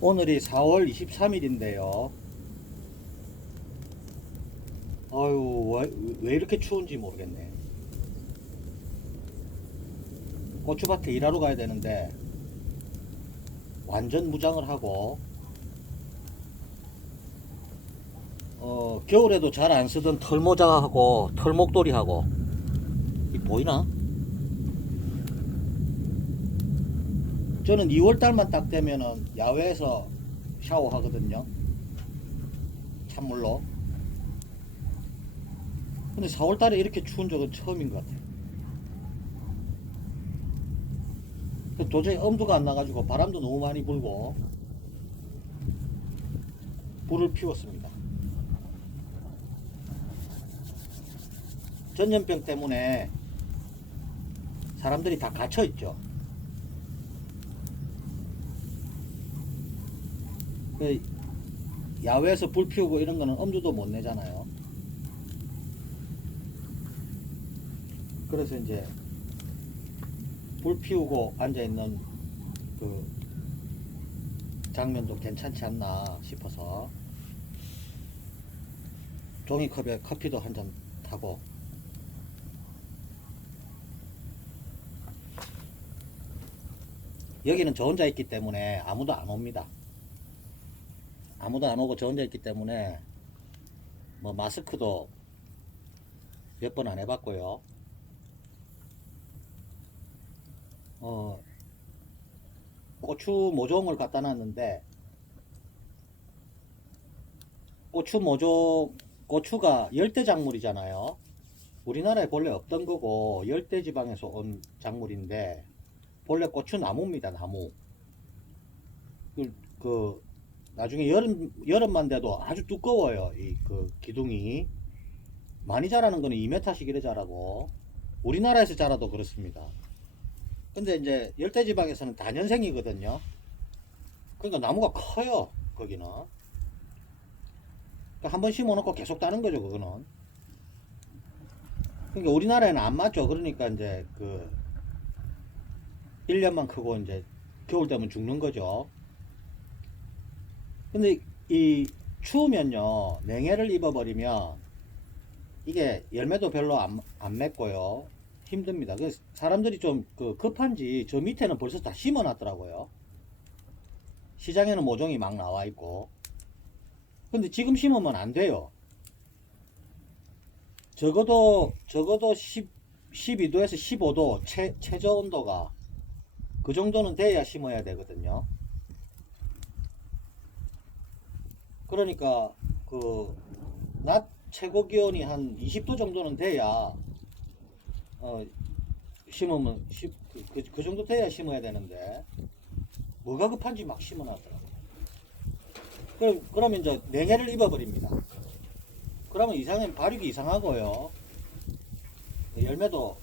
오늘이 4월 23일인데요. 아유, 왜 이렇게 추운지 모르겠네. 고추밭에 일하러 가야 되는데 완전 무장을 하고 겨울에도 잘 안 쓰던 털모자하고 털목도리하고 이 보이나? 저는 2월달만 딱 되면은 야외에서 샤워하거든요. 찬물로. 근데 4월달에 이렇게 추운 적은 처음인 것 같아요. 도저히 엄두가 안 나가지고 바람도 너무 많이 불고 불을 피웠습니다. 전염병 때문에 사람들이 다 갇혀 있죠. 그 야외에서 불 피우고 이런 거는 엄두도 못 내잖아요. 그래서 이제 불 피우고 앉아 있는 그 장면도 괜찮지 않나 싶어서 종이컵에 커피도 한 잔 타고. 여기는 저 혼자 있기 때문에 아무도 안 옵니다. 아무도 안 오고 저 혼자 있기 때문에 뭐 마스크도 몇 번 안 해봤고요. 어, 고추 모종을 갖다 놨는데 고추 모종, 고추가 열대작물이잖아요. 우리나라에 본래 없던 거고 열대지방에서 온 작물인데 본래 고추 나무입니다. 나무. 그 나중에 여름만 돼도 아주 두꺼워요. 이 그 기둥이 많이 자라는 거는 2m씩 이래 자라고 우리나라에서 자라도 그렇습니다. 근데 이제 열대지방에서는 다년생이거든요. 그러니까 나무가 커요. 거기는 한 번 심어놓고 계속 따는 거죠. 그거는. 그러니까 우리나라에는 안 맞죠. 그러니까 이제 그 1년만 크고 이제 겨울 되면 죽는 거죠. 근데 이 추우면요, 냉해를 입어버리면 이게 열매도 별로 안 맺고요, 힘듭니다. 그 사람들이 좀 그 급한지 저 밑에는 벌써 다 심어놨더라고요. 시장에는 모종이 막 나와 있고. 근데 지금 심으면 안 돼요. 적어도 12도에서 15도 최저 온도가 그 정도는 돼야 심어야 되거든요. 그러니까 그 낮 최고 기온이 한 20도 정도는 돼야 어, 심으면 그 정도 돼야 심어야 되는데 뭐가 급한지 막 심어놨더라고. 그러면 이제 냉해를 입어버립니다. 그러면 이상하면 발육이 이상하고요. 열매도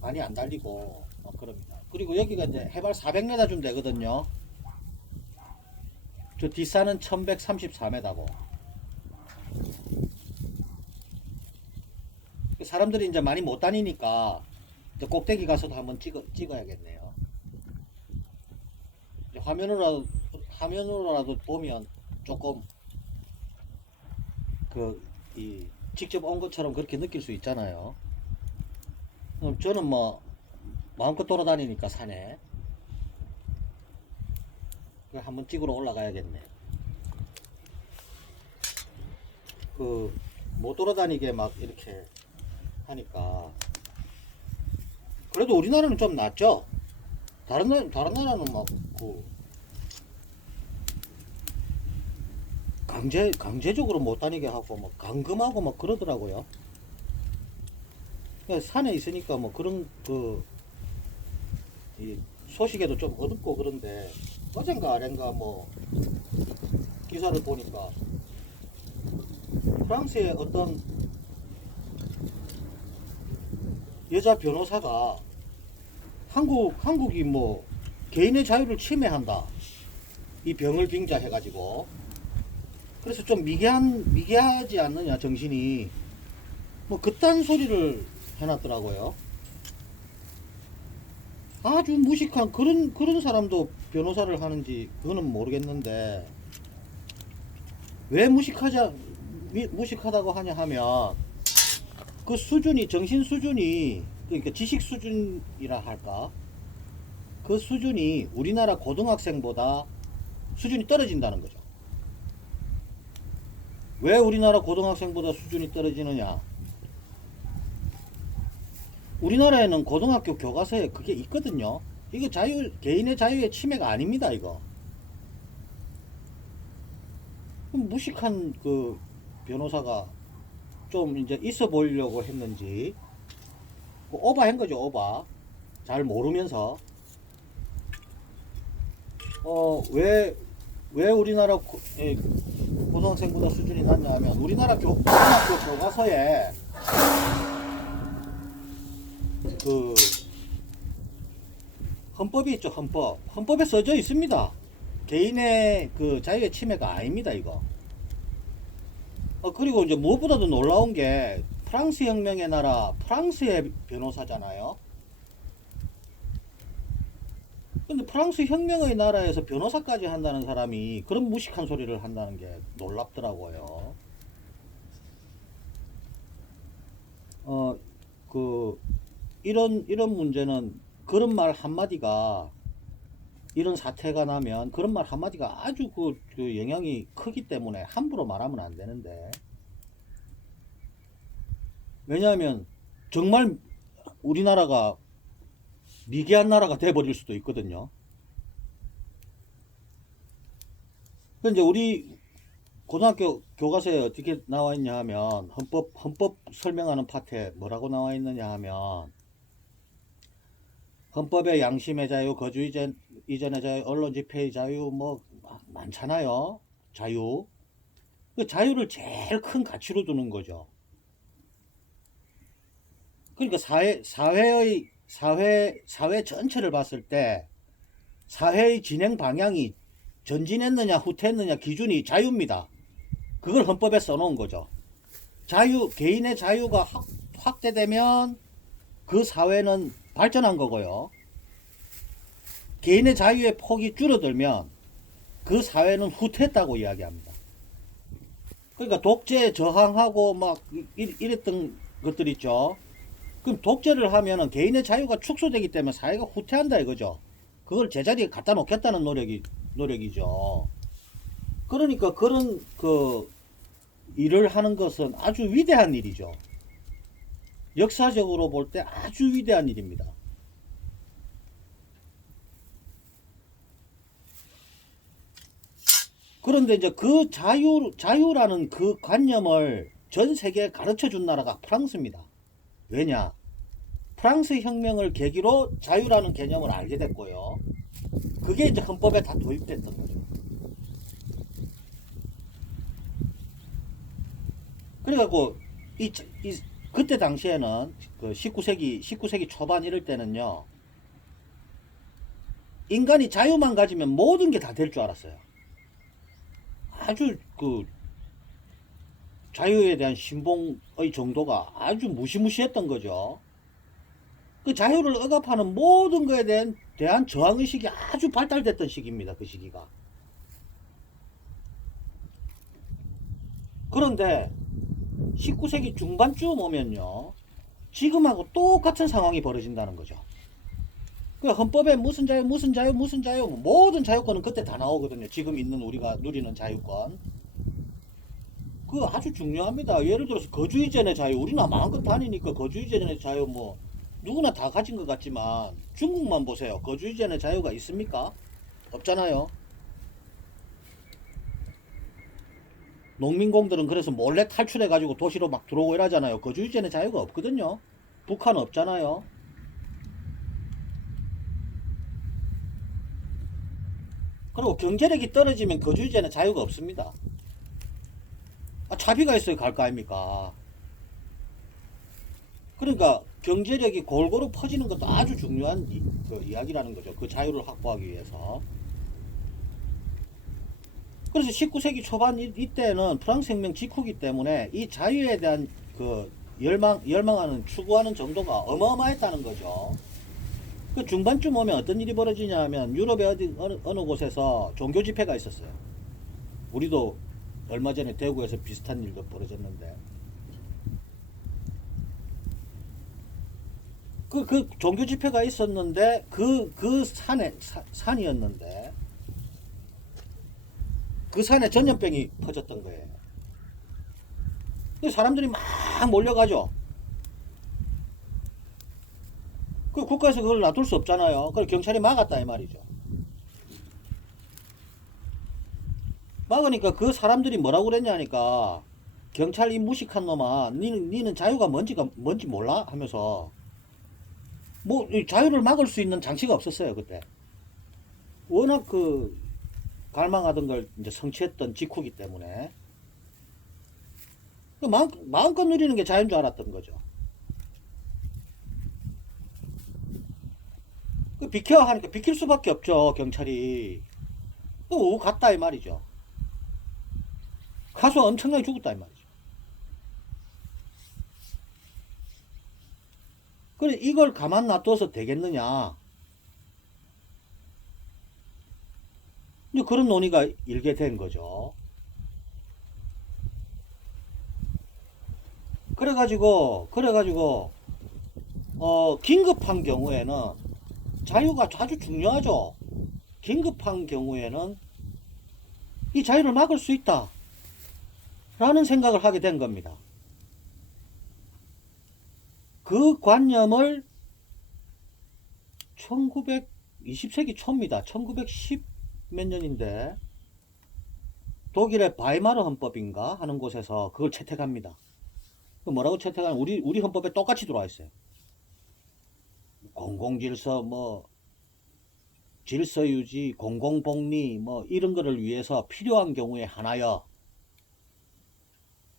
많이 안 달리고 그럽니다. 그리고 여기가 이제 해발 400m쯤 되거든요. 저 뒷산은 1134m고. 사람들이 이제 많이 못 다니니까 이제 꼭대기 가서도 한번 찍어야겠네요. 화면으로라도 보면 조금 그 이 직접 온 것처럼 그렇게 느낄 수 있잖아요. 저는 뭐 마음껏 돌아다니니까 산에 한번 찍으러 올라가야겠네. 그 못 돌아다니게 막 이렇게 하니까. 그래도 우리나라는 좀 낫죠. 다른 나라는 막 그 강제적으로 못 다니게 하고 막 감금하고 막 그러더라고요. 산에 있으니까 뭐 그런 이 소식에도 좀 어둡고 그런데 어젠가 아젠가 뭐 기사를 보니까 프랑스의 어떤 여자 변호사가 한국이 뭐 개인의 자유를 침해한다, 이 병을 빙자해가지고. 그래서 좀 미개하지 않느냐 정신이, 뭐 그딴 소리를 해놨더라고요. 아주 무식한 그런 사람도 변호사를 하는지 그거는 모르겠는데, 왜 무식하다고 하냐 하면 그 수준이, 정신 수준이, 그러니까 지식 수준이라 할까, 그 수준이 우리나라 고등학생보다 수준이 떨어진다는 거죠. 왜 우리나라 고등학생보다 수준이 떨어지느냐? 우리나라에는 고등학교 교과서에 그게 있거든요. 이거 개인의 자유의 침해가 아닙니다, 이거. 무식한 그 변호사가 좀 이제 있어 보이려고 했는지, 오바한 거죠, 오바. 잘 모르면서. 왜 우리나라 고등학생보다 수준이 낮냐 하면, 우리나라 고등학교 교과서에 그 헌법이 있죠, 헌법. 헌법에 써져 있습니다. 개인의 그 자유의 침해가 아닙니다, 이거. 그리고 이제 무엇보다도 놀라운 게, 프랑스 혁명의 나라 프랑스의 변호사잖아요. 근데 프랑스 혁명의 나라에서 변호사까지 한다는 사람이 그런 무식한 소리를 한다는 게 놀랍더라고요. 이런 문제는, 그런 말 한마디가, 이런 사태가 나면 그런 말 한마디가 아주 그 영향이 크기 때문에 함부로 말하면 안 되는데, 왜냐하면 정말 우리나라가 미개한 나라가 돼버릴 수도 있거든요. 근데 우리 고등학교 교과서에 어떻게 나와 있냐 하면, 헌법 설명하는 파트에 뭐라고 나와 있느냐 하면, 헌법의 양심의 자유, 거주 이전의 자유, 언론 집회의 자유, 뭐 많잖아요. 자유. 그 자유를 제일 큰 가치로 두는 거죠. 그러니까 사회 전체를 봤을 때 사회의 진행 방향이 전진했느냐 후퇴했느냐 기준이 자유입니다. 그걸 헌법에 써놓은 거죠. 개인의 자유가 확대되면 그 사회는 발전한 거고요. 개인의 자유의 폭이 줄어들면 그 사회는 후퇴했다고 이야기합니다. 그러니까 독재에 저항하고 막 이랬던 것들 있죠. 그럼 독재를 하면은 개인의 자유가 축소되기 때문에 사회가 후퇴한다 이거죠. 그걸 제자리에 갖다 놓겠다는 노력이죠. 그러니까 그런 일을 하는 것은 아주 위대한 일이죠. 역사적으로 볼 때 아주 위대한 일입니다. 그런데 이제 그 자유라는 그 관념을 전 세계에 가르쳐 준 나라가 프랑스입니다. 왜냐? 프랑스 혁명을 계기로 자유라는 개념을 알게 됐고요. 그게 이제 헌법에 다 도입됐던 거죠. 그래갖고 그때 당시에는 그 19세기 초반 이럴 때는요, 인간이 자유만 가지면 모든 게 다 될 줄 알았어요. 아주 자유에 대한 신봉의 정도가 아주 무시무시했던 거죠. 그 자유를 억압하는 모든 것에 대한 저항의식이 아주 발달됐던 시기입니다. 그 시기가. 그런데 19세기 중반쯤 오면요, 지금하고 똑같은 상황이 벌어진다는 거죠. 그 헌법에 무슨 자유 모든 자유권은 그때 다 나오거든요. 지금 있는 우리가 누리는 자유권. 그 아주 중요합니다. 예를 들어서 거주 이전의 자유, 우리나라 마음껏 다니니까 거주 이전의 자유 뭐 누구나 다 가진 것 같지만, 중국만 보세요. 거주 이전의 자유가 있습니까? 없잖아요. 농민공들은 그래서 몰래 탈출해가지고 도시로 막 들어오고 이러잖아요. 거주 이전의 자유가 없거든요. 북한은 없잖아요. 그리고 경제력이 떨어지면 거주 이전의 자유가 없습니다. 차비가 있어야 갈 거 아닙니까? 그러니까 경제력이 골고루 퍼지는 것도 아주 중요한 이야기라는 거죠. 그 자유를 확보하기 위해서. 그래서 19세기 초반 이때는 프랑스 혁명 직후기 때문에 이 자유에 대한 그 추구하는 정도가 어마어마했다는 거죠. 그 중반쯤 오면 어떤 일이 벌어지냐 하면 유럽의 어느 곳에서 종교 집회가 있었어요. 우리도 얼마 전에 대구에서 비슷한 일도 벌어졌는데 그 종교 집회가 있었는데 그 산이었는데 그 산에 전염병이 퍼졌던 거예요. 사람들이 막 몰려가죠. 그 국가에서 그걸 놔둘 수 없잖아요. 그걸 경찰이 막았다 이 말이죠. 막으니까 그 사람들이 뭐라고 그랬냐니까 경찰 이 무식한 놈아 니는 자유가 뭔지 몰라 하면서 뭐 자유를 막을 수 있는 장치가 없었어요 그때. 워낙 그 갈망하던 걸 이제 성취했던 직후기 때문에 그 마음껏 누리는 게 자유인 줄 알았던 거죠. 그 비켜 하니까 비킬 수밖에 없죠 경찰이. 또 갔다 이 말이죠. 가서 엄청나게 죽었다 이 말이죠. 그래 이걸 가만 놔둬서 되겠느냐. 이제 그런 논의가 일게 된 거죠. 그래가지고 긴급한 경우에는 자유가 아주 중요하죠. 긴급한 경우에는 이 자유를 막을 수 있다 라는 생각을 하게 된 겁니다. 그 관념을 20세기 초입니다. 1910 몇 년인데 독일의 바이마르 헌법인가 하는 곳에서 그걸 채택합니다. 그 뭐라고 채택하면 우리 헌법에 똑같이 들어와 있어요. 공공질서 뭐 질서유지 공공복리 뭐 이런 거를 위해서 필요한 경우에 하나여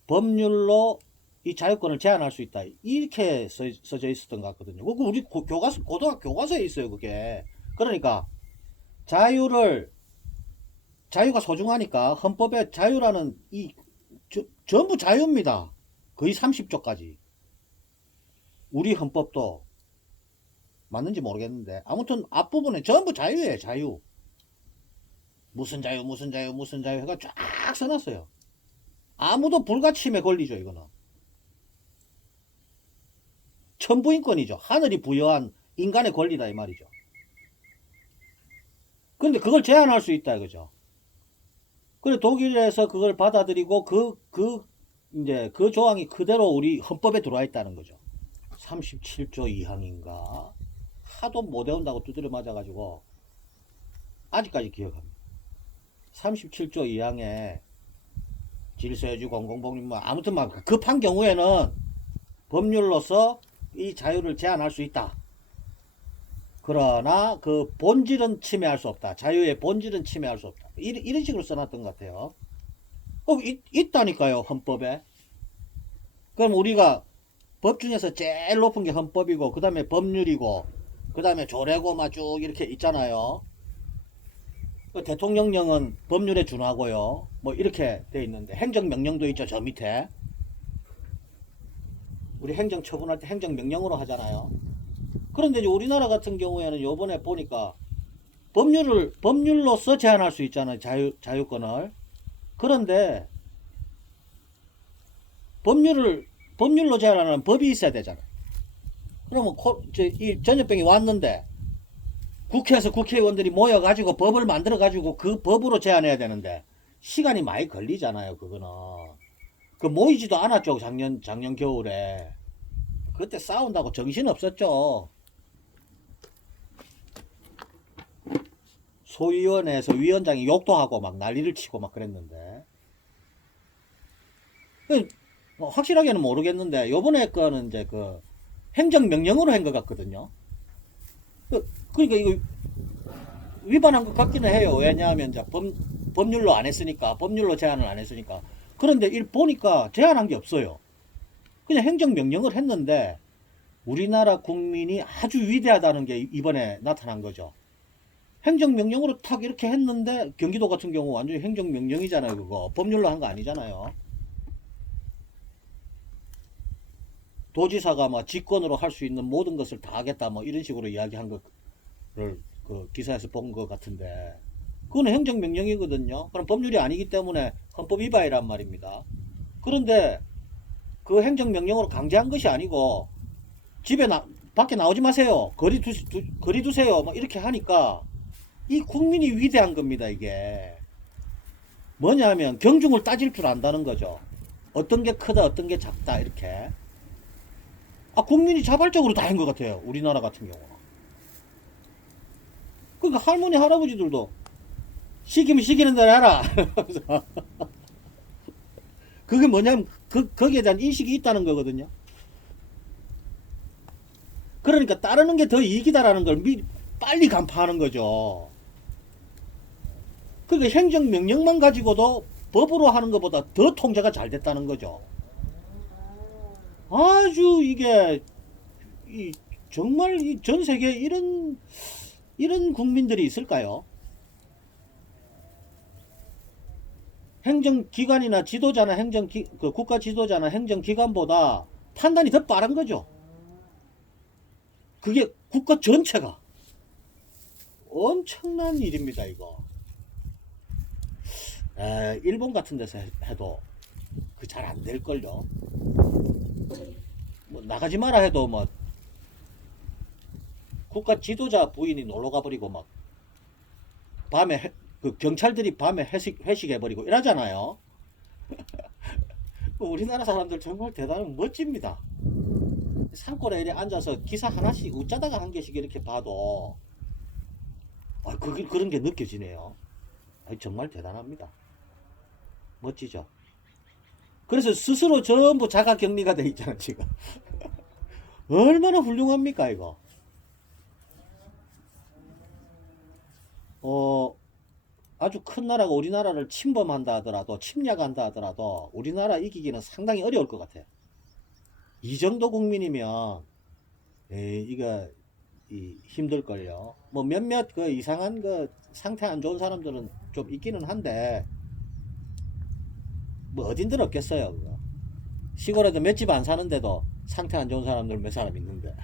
법률로 이 자유권을 제한할 수 있다 이렇게 써져 있었던 것 같거든요. 그거 우리 교과서 고등학교 교과서에 있어요 그게. 그러니까 자유가 소중하니까 헌법에 자유라는 전부 자유입니다. 거의 30조까지. 우리 헌법도 맞는지 모르겠는데 아무튼 앞부분에 전부 자유예요 자유. 무슨 자유 해가 쫙 써놨어요. 아무도 불가침에 걸리죠 이거는. 천부인권이죠. 하늘이 부여한 인간의 권리다 이 말이죠. 그런데 그걸 제한할 수 있다 이거죠. 그래 독일에서 그걸 받아들이고 이제 그 조항이 그대로 우리 헌법에 들어와 있다는 거죠. 37조 2항인가 하도 못 외운다고 두드려 맞아가지고 아직까지 기억합니다. 37조 2항에 질서유지 공공복리 뭐 아무튼 막 급한 경우에는 법률로서 이 자유를 제한할 수 있다. 그러나 그 본질은 침해할 수 없다. 자유의 본질은 침해할 수 없다. 이런 식으로 써놨던 것 같아요. 있다니까요 헌법에. 그럼 우리가 법 중에서 제일 높은 게 헌법이고 그 다음에 법률이고 그 다음에 조례고 막 쭉 이렇게 있잖아요. 대통령령은 법률에 준하고요. 뭐 이렇게 돼 있는데 행정명령도 있죠 저 밑에. 우리 행정처분할 때 행정명령으로 하잖아요. 그런데 이제 우리나라 같은 경우에는 요번에 보니까 법률로서 제한할 수 있잖아요 자유권을. 그런데 법률로 제한하는 법이 있어야 되잖아요. 그러면 이 전염병이 왔는데 국회에서 국회의원들이 모여가지고 법을 만들어가지고 그 법으로 제한해야 되는데 시간이 많이 걸리잖아요 그거는. 그 모이지도 않았죠 작년 겨울에. 그때 싸운다고 정신 없었죠. 소위원회에서 위원장이 욕도 하고 막 난리를 치고 막 그랬는데 확실하게는 모르겠는데 요번에 거는 이제 그 행정명령으로 한 것 같거든요. 그러니까 이거 위반한 것 같기는 해요. 왜냐하면 이제 법률로 안 했으니까 법률로 제한을 안 했으니까. 그런데 보니까 제한한 게 없어요. 그냥 행정명령을 했는데 우리나라 국민이 아주 위대하다는 게 이번에 나타난 거죠. 행정명령으로 탁 이렇게 했는데 경기도 같은 경우 완전히 행정명령이잖아요 그거. 법률로 한 거 아니잖아요. 도지사가 막 직권으로 할 수 있는 모든 것을 다 하겠다 뭐 이런 식으로 이야기한 것 그 기사에서 본 것 같은데 그건 행정명령이거든요. 그럼 법률이 아니기 때문에 헌법 위반이란 말입니다. 그런데 그 행정명령으로 강제한 것이 아니고 집에 밖에 나오지 마세요. 거리 두세요. 막 이렇게 하니까 이 국민이 위대한 겁니다. 이게 뭐냐면 경중을 따질 줄 안다는 거죠. 어떤 게 크다, 어떤 게 작다 이렇게. 국민이 자발적으로 다 한 것 같아요. 우리나라 같은 경우는. 그러니까 할머니, 할아버지들도 시키면 시키는 대로 해라. 그게 뭐냐면 거기에 대한 인식이 있다는 거거든요. 그러니까 따르는 게 더 이익이다라는 걸 빨리 간파하는 거죠. 그러니까 행정명령만 가지고도 법으로 하는 것보다 더 통제가 잘 됐다는 거죠. 아주 이게 정말 전 세계에 이런 국민들이 있을까요? 행정기관이나 지도자나 그 국가 지도자나 행정기관보다 판단이 더 빠른 거죠. 그게 국가 전체가 엄청난 일입니다, 이거. 일본 같은 데서 해도 그 잘 안 될걸요. 뭐 나가지 마라 해도 뭐 국가 지도자 부인이 놀러 가버리고 막 밤에 그 경찰들이 밤에 회식해버리고 이러잖아요. 우리나라 사람들 정말 대단한 멋집니다. 산골에 이렇게 앉아서 기사 하나씩 웃자다가 한 개씩 이렇게 봐도 그런 게 느껴지네요. 정말 대단합니다. 멋지죠. 그래서 스스로 전부 자가 격리가 돼 있잖아 지금. 얼마나 훌륭합니까 이거. 아주 큰 나라가 우리나라를 침범한다 하더라도 침략한다 하더라도 우리나라 이기기는 상당히 어려울 것 같아요. 이 정도 국민이면 이거 힘들걸요. 뭐 몇몇 그 이상한 그 상태 안 좋은 사람들은 좀 있기는 한데 뭐 어딘들 없겠어요. 그거. 시골에도 몇 집 안 사는데도 상태 안 좋은 사람들 몇 사람 있는데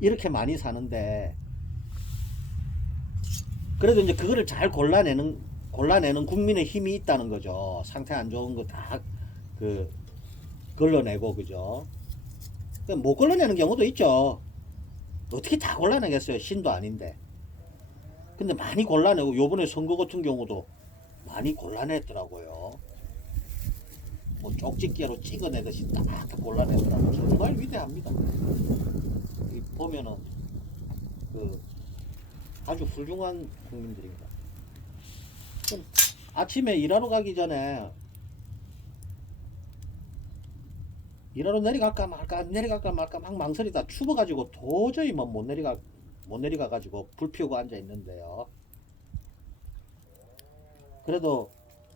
이렇게 많이 사는데 그래도 이제 그거를 잘 골라내는 국민의 힘이 있다는 거죠. 상태 안 좋은 거 다 걸러내고 그죠. 못 걸러내는 경우도 있죠. 어떻게 다 골라내겠어요. 신도 아닌데. 근데 많이 골라내고 요번에 선거 같은 경우도 많이 골라냈더라고요. 뭐 쪽집게로 찍어내듯이 딱 골라내더라고요. 정말 위대합니다. 보면은 아주 훌륭한 국민들입니다. 아침에 일하러 가기 전에 일하러 내려갈까 말까 막 망설이다 추워가지고 도저히 못 내려가 가지고 불 피우고 앉아 있는데요. 그래도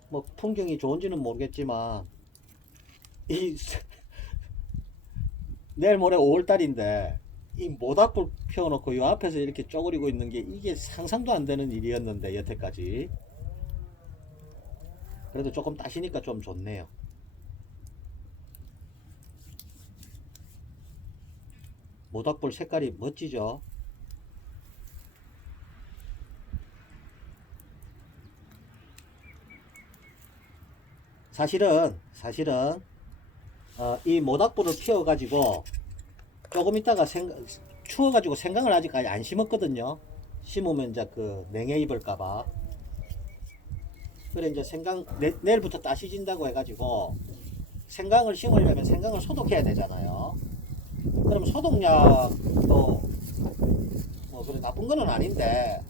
뭐 풍경이 좋은지는 모르겠지만 내일 모레 5월달인데 이 모닥불 피워놓고 요 앞에서 이렇게 쪼그리고 있는 게 이게 상상도 안 되는 일이었는데 여태까지. 그래도 조금 따시니까 좀 좋네요. 모닥불 색깔이 멋지죠. 사실은 이 모닥불을 피워가지고 조금 있다가 추워가지고 생강을 아직까지 안 심었거든요. 심으면 이제 그 냉해 입을까봐. 그래 이제 생강 내일부터 따시진다고 해가지고 생강을 심으려면 생강을 소독해야 되잖아요. 그럼 소독약도 뭐 그래 나쁜 거는 아닌데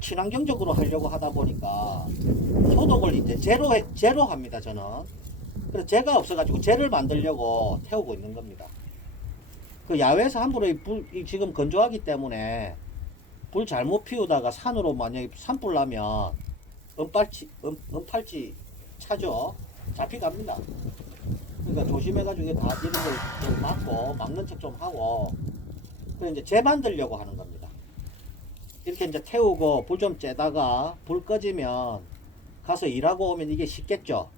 친환경적으로 하려고 하다 보니까 소독을 이제 제로 합니다 저는. 그래서 재가 없어가지고 재를 만들려고 태우고 있는 겁니다. 그 야외에서 함부로 지금 건조하기 때문에 불 잘못 피우다가 산으로 만약에 산불 나면 은팔찌 차죠. 잡히갑니다. 그러니까 조심해가지고 다 이런 걸 좀 막는 척 좀 하고 그래 이제 재 만들려고 하는 겁니다. 이렇게 이제 태우고 불 좀 쬐다가 불 꺼지면 가서 일하고 오면 이게 쉽겠죠.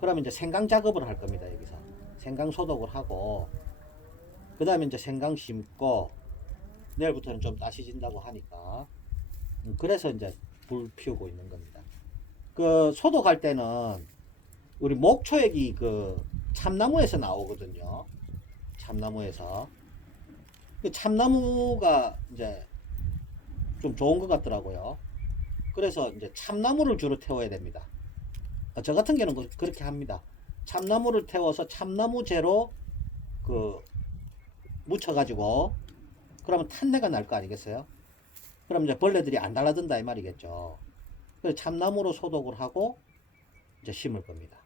그러면 이제 생강 작업을 할 겁니다. 여기서 생강 소독을 하고 그 다음에 이제 생강 심고 내일부터는 좀 따시진다고 하니까 그래서 이제 불 피우고 있는 겁니다. 그 소독할 때는 우리 목초액이 그 참나무에서 나오거든요. 참나무에서 그 참나무가 이제 좀 좋은 것 같더라고요. 그래서 이제 참나무를 주로 태워야 됩니다. 저 같은 경우는 그렇게 합니다. 참나무를 태워서 참나무재로 그 묻혀가지고 그러면 탄내가 날 거 아니겠어요? 그럼 이제 벌레들이 안 달라든다 이 말이겠죠. 그래서 참나무로 소독을 하고 이제 심을 겁니다.